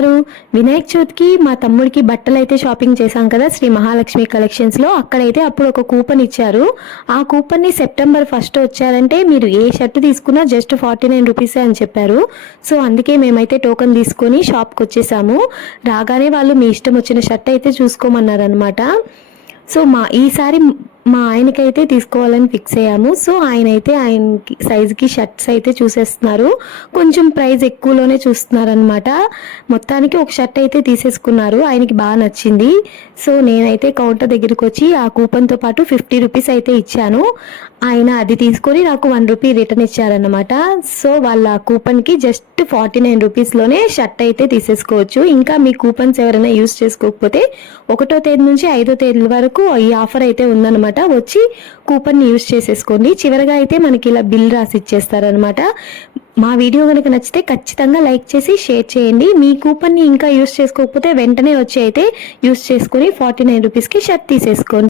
ఉన్నారు? వినాయక చవితికి మా తమ్ముడికి బట్టలైతే షాపింగ్ చేశాం కదా శ్రీ మహాలక్ష్మి కలెక్షన్స్‌లో. అక్కడైతే అప్పుడు ఒక కూపన్ ఇచ్చారు. ఆ కూపన్‌ని సెప్టెంబర్ 1 వచ్చారంటే మీరు ఏ షర్ట్ తీసుకున్నా జస్ట్ 49 రూపీసే అని చెప్పారు. సో, అందుకే మేమైతే టోకెన్ తీసుకొని షాప్‌కొచ్చేసాము. రాగానే వాళ్ళు మీ ఇష్టం వచ్చిన షర్ట్ అయితే చూసుకోమన్నారనమాట. సో, ఈసారి మా ఆయనకైతే తీసుకోవాలని ఫిక్స్ అయ్యాము. సో, ఆయనకి సైజ్‌కి షర్ట్స్ అయితే చూసేస్తున్నారు. కొంచెం ప్రైస్ ఎక్కువలోనే చూస్తున్నారనమాట. మొత్తానికి ఒక షర్ట్ అయితే తీసేసుకున్నారు. ఆయనకి బాగా నచ్చింది. సో, నేనైతే కౌంటర్ దగ్గరికొచ్చి ఆ కూపన్‌తో పాటు 50 రూపీస్ అయితే ఇచ్చాను. ఆయన అది తీసుకొని నాకు 1 రూపీ రిటర్న్ ఇచ్చారనమాట. సో, వాళ్ళ కూపన్‌కి జస్ట్ 49 రూపీస్‌లోనే షర్ట్ అయితే తీసేసుకోవచ్చు. ఇంకా మీ కూపన్స్ ఎవరైనా యూజ్ చేసుకోకపోతే 1వ తేదీ నుంచి 5వ తేదీ వరకు ఈ ఆఫర్ అయితే ఉందనమాట. వచ్చి కూపన్ని యూజ్ చేసేసుకోండి. చివరగా అయితే మనకి ఇలా బిల్ రాసి ఇచ్చేస్తారనమాట. మా వీడియో కనుక నచ్చితే ఖచ్చితంగా లైక్ చేసి షేర్ చేయండి. మీ కూపన్ని ఇంకా యూజ్ చేసుకోకపోతే వెంటనే వచ్చి అయితే యూజ్ చేసుకొని 49 రూపీస్‌కి షర్ట్ తీసేసుకోండి.